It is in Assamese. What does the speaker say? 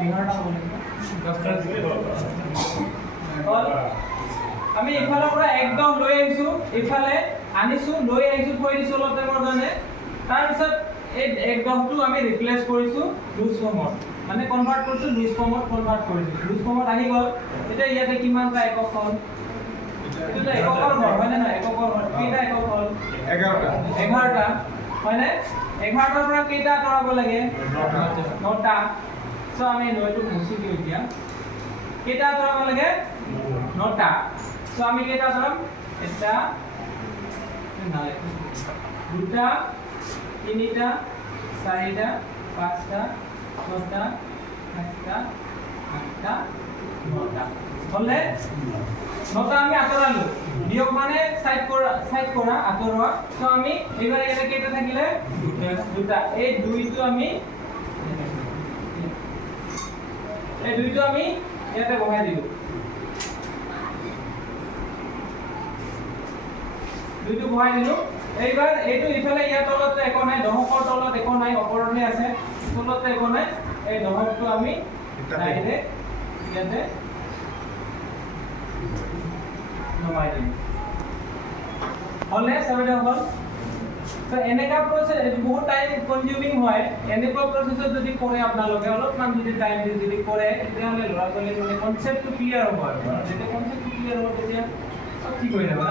11টা হ'ব লাগিব 10টা হ'ল আমি ইফালৰ পৰা একদম লৈ আহিছো ইফালে আনিছো লৈ আহিছো থৈ দিছো অলপ টাইমৰ কাৰণে তাৰ পিছত এই একদমটো আমি ৰিপ্লেস কৰিছো লুজ ফৰ্মত মানে কনভাৰ্ট কৰিছো লুজ ফৰ্মত কনভাৰ্ট কৰিছো লুজ ফৰ্মত আহি গ'ল এতিয়া ইয়াতে কিমানটা একক হ'ল এটা এককৰ ঘৰ হয় না এককৰ ঘৰ কেইটা একক হ'ল 11টা হয়নে 11টাৰ পৰা কেইটা আঁতৰাব লাগে 9টা সো আমি 9টো মুছি দিও এতিয়া কেইটা আঁতৰাব লাগে 9টা সো আমি কেইটা আঁতৰাম এটা নাই দুটা তিনিটা চাৰিটা পাঁচটা ছটা সাতটা আঠটা নটা হলে নটা আমি আঁতৰালো বিয়োগ মানে সাইড কৰা আঁতৰোৱা সো আমি এইবাৰ এটা কেইটা থাকিলে দুটা এই দুইটো আমি ইয়াতে বহাই দিলো দুইটো বহাই দিলো এইবাৰ এইটো ইফালে ইয়াৰ তলত একো নাই দহকৰ তলত একো নাই ওপৰতে আছে তলতে একো নাই এই দহকটো আমি ডাইৰেক্ট ইয়াতে নমাই দিম হলে সবটা হল তো এনেকা প্ৰসেস বহুত টাইম কনজিউমিং হয় এনেকা প্ৰসেসত যদি কৰে আপোনালোকে অলপমান যদি টাইম দি যদি কৰে তেতিয়াহলে লৰা ছোৱালী মানে কনসেপ্টটো ক্লিয়াৰ হ'ব আৰু যেতিয়া কনসেপ্টটো ক্লিয়াৰ হ'ব তেতিয়া সব ঠিক হৈ যাব না